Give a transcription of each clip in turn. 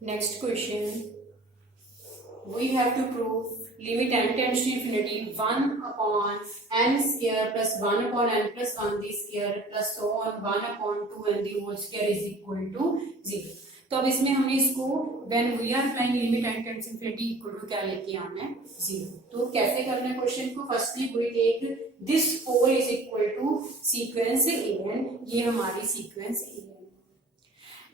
Next question, we have to prove limit n tends to infinity 1 upon n square plus 1 upon n plus 1 the square plus so on 1 upon 2n the whole square is equal to 0। तो अब इसमें हमने इसको when we are applying limit n tends to infinity equal to क्या लेके आना है 0। तो कैसे करना है क्वेश्चन को, firstly we take this pole is equal to sequence an, ये हमारी sequence an।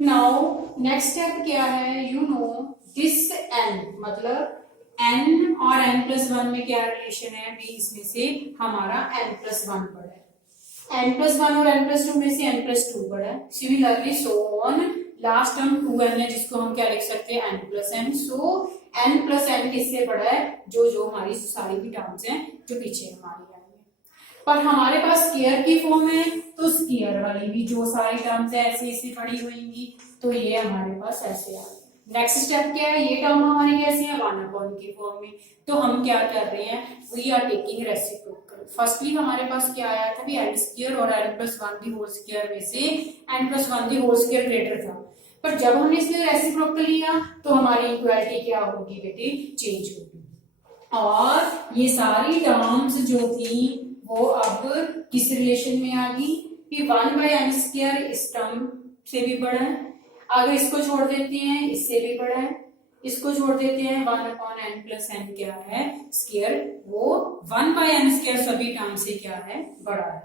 Now next step क्या है, यू नो दिस n मतलब n और n प्लस वन में क्या रिलेशन है, भी इसमें से हमारा n प्लस वन बड़ा है, n प्लस वन और n प्लस टू में से n प्लस टू बड़ा है। Similarly so on, last term 2n है जिसको हम क्या लिख सकते हैं n प्लस n। सो n प्लस n किससे बड़ा है, जो हमारी सारी भी टर्म्स हैं जो पीछे हमारी आएंगे। पर हमारे पास स्क्वायर की फॉर्म है तो स्क्वायर वाली भी जो सारी टर्म्स है ऐसे ऐसे पड़ी होंगी, तो ये हमारे पास ऐसे आ गए। नेक्स्ट स्टेप क्या है, ये टर्म हमारी कैसे है 1 अपॉन की फॉर्म में, तो हम क्या कर रहे हैं, we are taking reciprocal. Firstly हमारे पास क्या आया था भी n स्क्वायर और n plus one the whole square में से n plus one the whole square greater था, पर जब हमने इसमें रेसिप्रोकल लिया तो हमारी इक्वालिटी क्या होगी बेटी, चेंज होगी। और ये सारी टर्म्स जो थी वो अब किस रिलेशन में आ गई कि 1/n स्क्वायर इस टर्म से भी बड़ा है, अगर इसको छोड़ देते हैं इससे भी बड़ा है, इसको छोड़ देते हैं 1 अपॉन n प्लस n क्या है स्क्वायर, वो 1/n स्क्वायर सभी टर्म से क्या है बड़ा है।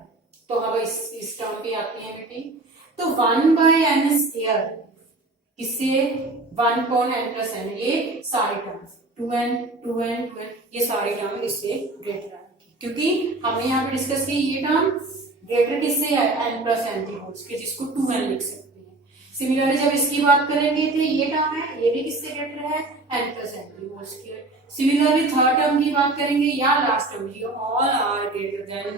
तो अब इस टर्म पे आते हैं बेटी, तो 1/n स्क्वायर किससे 1 अपॉन n प्लस n, ये सारी टर्म 2n ये सारी टर्म इससे ग्रेटर है, क्योंकि हमने यहाँ पे डिस्कस की ये टर्म ग्रेटर किससे है n plus n the whole square, जिसको 2n लिख सकते हैं। सिमिलरली जब इसकी बात करेंगे तो ये टर्म है ये भी किससे ग्रेटर है n plus n the whole square. Similarly third term की बात करेंगे या लास्ट टर्म, ये all are greater than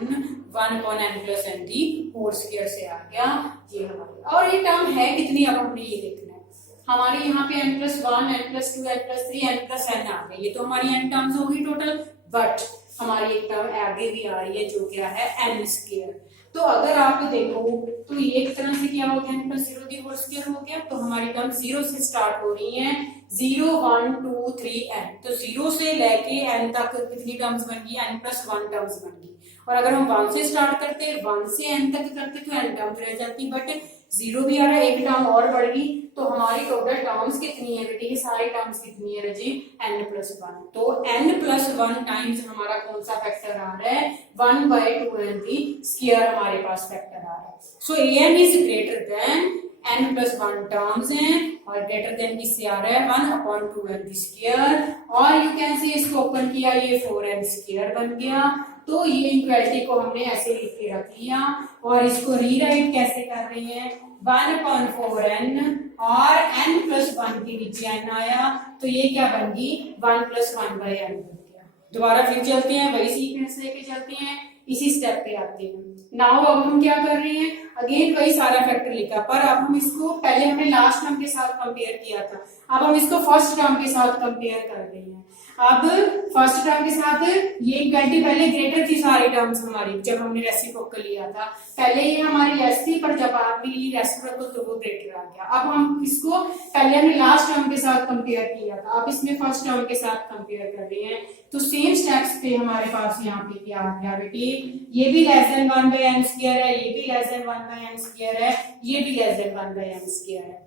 1 upon n plus n the whole square से आ गया ये हमारे। और ये टर्म है कितनी, अब हमने ये देखना है, हमारे यहाँ पे n plus one n plus two n plus three n plus n आ गए, ये तो हमारी n टर्म्स होगी टोटल, बट हमारी एक टर्म आगे भी आ रही है जो क्या है n स्क्वायर। तो अगर आप देखो तो ये एक तरह से क्या हो गया n plus zero the whole square हो गया, तो हमारी टर्म जीरो से स्टार्ट हो रही है 0 1 2 3 n, तो जीरो से लेके n तक कितनी टर्म्स बन गई, n प्लस वन टर्म्स बन गई। और अगर हम 1 से स्टार्ट करते 1 से n तक करते तो n टर्म्स रह जाती, बट जीरो भी आ रहा है, एक टर्म और बढ़ गई, तो हमारी टोटल टर्म्स कितनी है बेटी, ये सारी टर्म्स कितनी है रजी n प्लस वन। तो n प्लस वन टाइम्स हमारा कौन सा फैक्टर आ रहा है 1/2n की स्क्वायर हमारे पास फैक्टर आ रहा है। सो an is greater than n plus one terms हैं और ग्रेटर देन किससे आ रहा है 1 अपॉन 2n की स्क्वायर, और यू कैन से इसको ओपन किया ये 4n स्क्वायर बन गया। तो ये इक्वालिटी को हमने ऐसे लिख के रख लिया, और इसको रीराइट कैसे कर रहे हैं 1 अपॉन 4n और n प्लस वन के नीचे n आया, तो ये क्या बन गई 1 प्लस 1/n बन गया। दोबारा फिर चलते हैं, वही सीक्वेंस लेके चलते हैं, इसी स्टेप पे आते हैं। नाउ अब हम क्या कर रहे हैं, अगेन वही सारा फैक्टर लिखा, पर अब हम इसको पहले हमने लास्ट टर्म के साथ कंपेयर किया था, अब हम इसको फर्स्ट टर्म के साथ कंपेयर कर रहे हैं। अब फर्स्ट टर्म के साथ ये इक्वालिटी पहले ग्रेटर थी सारी टर्म्स हमारी, जब हमने रेसिप्रोकल लिया था पहले ये हमारी लेस थी, पर जब आपने ली रेसिप्रोकल तो वो ग्रेटर आ गया। अब हम इसको पहले हमने लास्ट टर्म के साथ कंपेयर किया था, अब इसमें फर्स्ट टर्म के साथ कंपेयर कर रहे हैं, तो सेम स्टेप्स पे हमारे पास यहाँ पे क्या आ गया बेटी, ये भी लेस देन 1/n स्क्वायर है, ये भी लेस देन 1/n स्क्वायर है, ये भी लेस देन 1/n स्क्वायर है।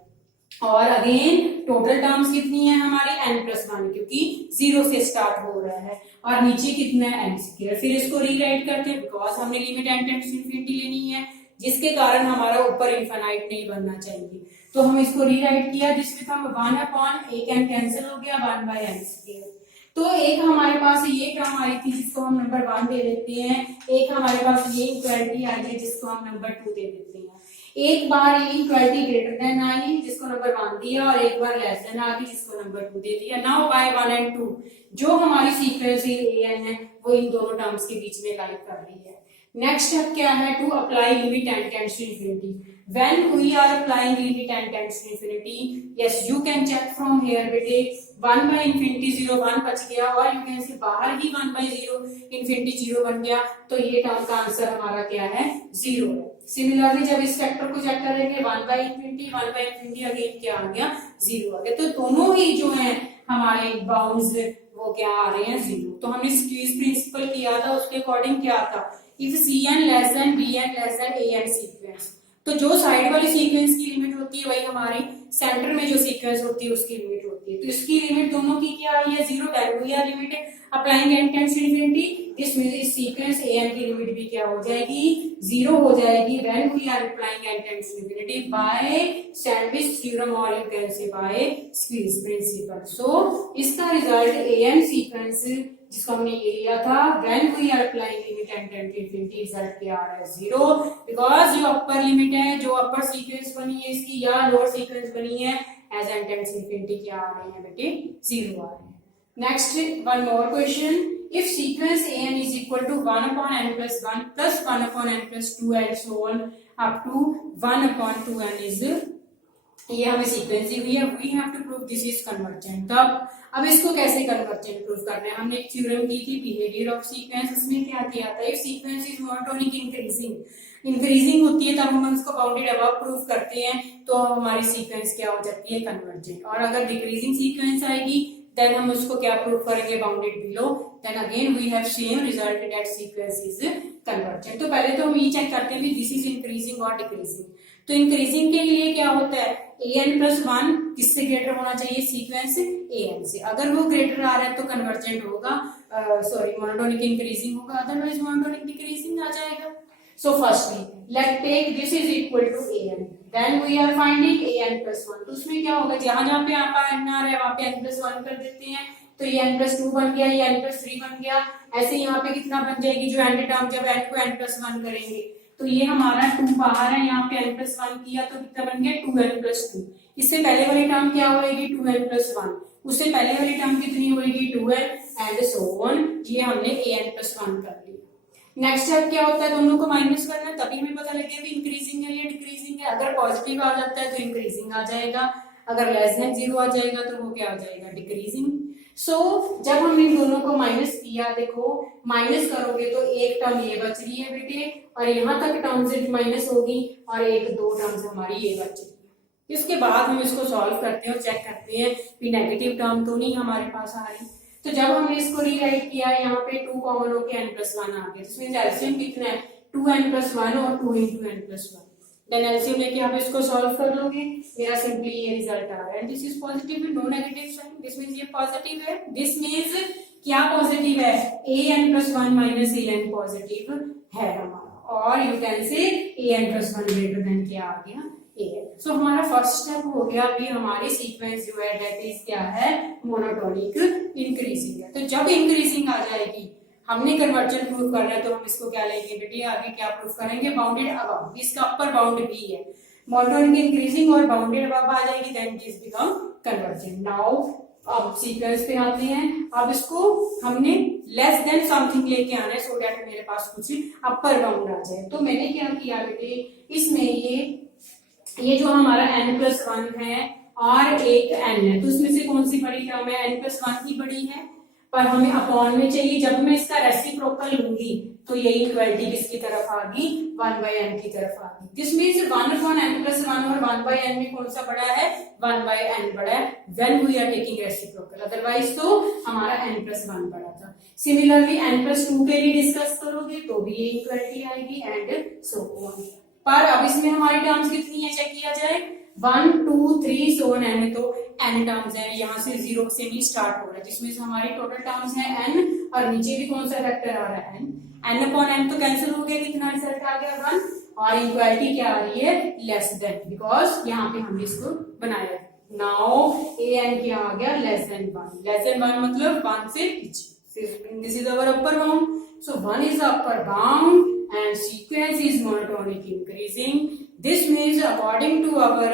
और अगेन टोटल टर्म्स कितनी है हमारी n प्लस वन, क्योंकि जीरो से स्टार्ट हो रहा है, और नीचे कितना है n स्क्वायर। फिर इसको रीराइट करते हैं, बिकॉज हमने limit n tends to infinity लेनी है, जिसके कारण हमारा ऊपर इनफाइनाइट नहीं बनना चाहिए, तो हम इसको रीराइट किया, जिसमें हम 1 अपॉन एक n कैंसिल हो गया 1/n स्क्वायर। तो एक हमारे पास ये टर्म आई थी जिसको हम नंबर 1 दे देते हैं, एक हमारे पास ये इक्वालिटी आई है जिसको हम नंबर 2 दे देते हैं। एक बार ये इक्वालिटी ग्रेटर देन आई जिसको नंबर 1 दिया, और एक बार लेस देन आ गई जिसको नंबर 2 दे दिया। नाउ बाय 1 and 2 जो हमारी सीक्वेंस an है वो इन दोनों टर्म्स के बीच में लाइक कर रही है। नेक्स्ट स्टेप क्या है, to apply limit n tends to infinity. When we are applying limit n tends to infinity, yes you can check from here बेटे 1/infinity 0 1 बच गया, और you can see बाहर ही 1/0 infinity 0 बन गया, तो ये टर्म का आंसर हमारा क्या है 0 है। सिमिलरली जब इस फैक्टर को चेक करेंगे 1/∞ अगेन क्या आ गया, 0 आ गया। तो दोनों ही जो है हमारे बाउंड्स वो क्या आ रहे हैं, 0। तो हमने स्क्वीज प्रिंसिपल किया था, उसके अकॉर्डिंग क्या था, if Cn less than Bn less than An sequence, तो जो साइड वाली सीक्वेंस की लिमिट होती है वही हमारी सेंटर में जो सीक्वेंस होती है उसकी लिमिट होती है। तो इसकी लिमिट दोनों की क्या आई है, 0। That we are limited applying n tends to infinity, इसमें इस सीक्वेंस An की लिमिट भी क्या हो जाएगी, 0 हो जाएगी when we are applying n tends to infinity by sandwich theorem और you can say by squeeze principle. So इसका रिजल्ट An सीक्वेंस जिसको हमने ये लिया था when we are applying limit n tend to infinity, result क्या आ रहा है, 0। बिकॉज जो अपर लिमिट है, जो अपर सीक्वेंस बनी है इसकी या लोअर सीक्वेंस बनी है as n tends to infinity क्या आ रही है बेटे, 0 आ रही है। Next one more question, if sequence an is equal to 1/n plus 1 plus 1/n plus 2 and so on up to 1/2n is, ये हमें सीक्वेंस दी हुई है, we have to prove this is convergent. तो अब इसको कैसे कन्वर्जेंट प्रूव करना है, हमने एक थ्योरम की थी बिहेवियर ऑफ सीक्वेंस, उसमें क्या किया था, if sequence is monotonic increasing होती है तब हम उसको बाउंडेड अबव प्रूव करते हैं, तो हमारी सीक्वेंस क्या हो जाती है, कन्वर्जेंट। और अगर डिक्रीजिंग सीक्वेंस आएगी देन हम उसको क्या प्रूव करेंगे, bounded below, then again we have same result that sequence is convergent. तो पहले तो हम ये चेक करते हैं कि दिस इज इंक्रीजिंग और डिक्रीजिंग। तो इंक्रीजिंग के लिए क्या होता है, an प्लस 1 किससे ग्रेटर होना चाहिए, सीक्वेंस an से। अगर वो ग्रेटर आ रहा है तो कन्वर्जेंट होगा, सॉरी मोनोटोनिक इंक्रीजिंग होगा, अदरवाइज मोनोटोनिक डिक्रीजिंग आ जाएगा। So firstly let take this is equal to an, then we are finding an plus 1। तो उसमें क्या होगा, जहां जहां पे आपका n आ रहा है वहां पे n प्लस 1 कर देते हैं, तो ये n प्लस 2 बन गया, ये n प्लस 3 बन गया। ऐसे यहाँ पे कितना बन जाएगी, जो एंड टर्म जब n को n प्लस 1 करेंगे तो ये हमारा 2 बाहर है, यहाँ पे n प्लस 1 किया तो कितना बन गया, 2n प्लस 2। इससे पहले वाली टर्म क्या होगी, 2n प्लस 1, उससे पहले वाली टर्म कितनी होगी, 2n एंड सो ऑन। ये हमने an प्लस 1 कर लिया। नेक्स्ट स्टेप क्या होता है, दोनों को माइनस करना है, तभी हमें पता लगेगा कि इंक्रीजिंग है या डिक्रीजिंग है। अगर पॉजिटिव आ जाता है तो इंक्रीजिंग आ जाएगा, अगर लेस देन 0 आ जाएगा तो वो क्या आ जाएगा, डिक्रीजिंग। सो जब हम इन दोनों को माइनस किया, देखो माइनस करोगे तो एक टर्म ये बच रही है बेटे, और यहाँ तक टर्म से माइनस होगी, और एक दो टर्म्स हमारी ये बच रही है। इसके बाद हम इसको सॉल्व करते हैं और चेक करते हैं कि नेगेटिव टर्म तो नहीं हमारे पास आ रही। तो जब हमने इसको रीराइट किया, यहाँ पे 2 कॉमन होके n प्लस 1 आ गया, इसमें एलसीएम कितना है, 2n प्लस 1 और 2 into n plus 1। Then LCM लेके आप इसको सॉल्व कर लोगे, मेरा सिंपली ये रिजल्ट आ रहा है, this is positive, no negative sign, this means ये पॉजिटिव है। दिस मींस क्या पॉजिटिव है, an plus 1 minus an positive है हमारा, और you can say an plus 1 greater than क्या आ गया, an। सो हमारा फर्स्ट स्टेप हो गया, अभी हमारी सीक्वेंस जो है दैट इज क्या है, मोनोटोनिक इंक्रीजिंग है। तो जब इंक्रीजिंग आ जाएगी, हमने कन्वर्जन प्रूव करना है, तो हम इसको क्या लेंगे बेटे, आगे क्या प्रूव करेंगे, बाउंडेड अबव। इसका अपर बाउंड भी है, मोनोटोनिक इंक्रीजिंग और बाउंडेड अबव आ जाएगी, then this become convergence. Now अब सीक्वेंस पे आते हैं, अब इसको हमने लेस देन समथिंग लेके आना है, सो दैट मेरे पास कुछ अपर बाउंड आ जाए। तो मैंने क्या किया बेटे, इसमें ये जो हमारा n प्लस 1 है और एक n है, तो उसमें से कौन सी बड़ी टर्म है, n प्लस 1 ही बड़ी है, पर हमें अपॉन में चाहिए। जब मैं इसका रेसिप्रोकल लूंगी तो यही इक्वालिटी किसकी तरफ आ गई, 1/n की तरफ आ गई। दिस मींस 1/n प्लस 1 और 1/n में कौन सा बड़ा है, 1/n बड़ा है when we are taking reciprocal, otherwise तो हमारा n प्लस 1 बड़ा था। सिमिलरली n प्लस 2 के लिए डिस्कस करोगे तो भी ये इक्वालिटी आएगी एंड सो ऑन। पर अब इसमें हमारी टर्म्स कितनी है, चेक किया जाए, 1 2 3 सो n, तो n टर्म्स है, यहाँ से 0 से नहीं स्टार्ट हो रहा है, जिसमें से हमारी टोटल टर्म्स है n, और नीचे भी कौन सा फैक्टर आ रहा है, n अपॉन n तो कैंसिल हो गया, कितना रिजल्ट आ गया, 1, और इक्वालिटी क्या आ रही है, लेस देन, बिकॉज यहाँ पे हमने इसको बनाया। नाउ an क्या आ गया, लेस देन 1, लेस देन 1 मतलब 1 से पीछे, this is our upper bound, so 1 is upper bound and sequence is monotonic increasing. This means according to our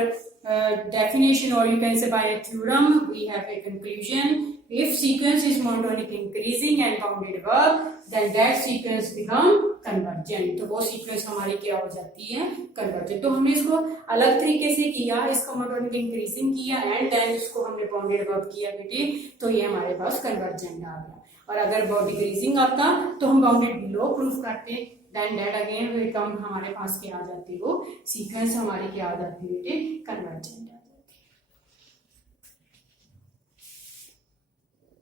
definition, or you can say by a theorem, we have a conclusion. If sequence is monotonic increasing and bounded above, then that sequence become convergent. तो वो sequence हमारी क्या हो जाती है, convergent। तो हमने इसको अलग तरीके से किया, इसको monotonic increasing किया and then इसको हमने bounded above किया बेटे, तो ये हमारे पास convergent आ गया। और अगर डिक्रीजिंग आता तो हम बाउंडेड बिलो प्रूफ करते, then that again will come, हमारे पास क्या आ जाती है वो सीक्वेंस हमारी क्या आ जाती है बेटे, कन्वर्जेंट।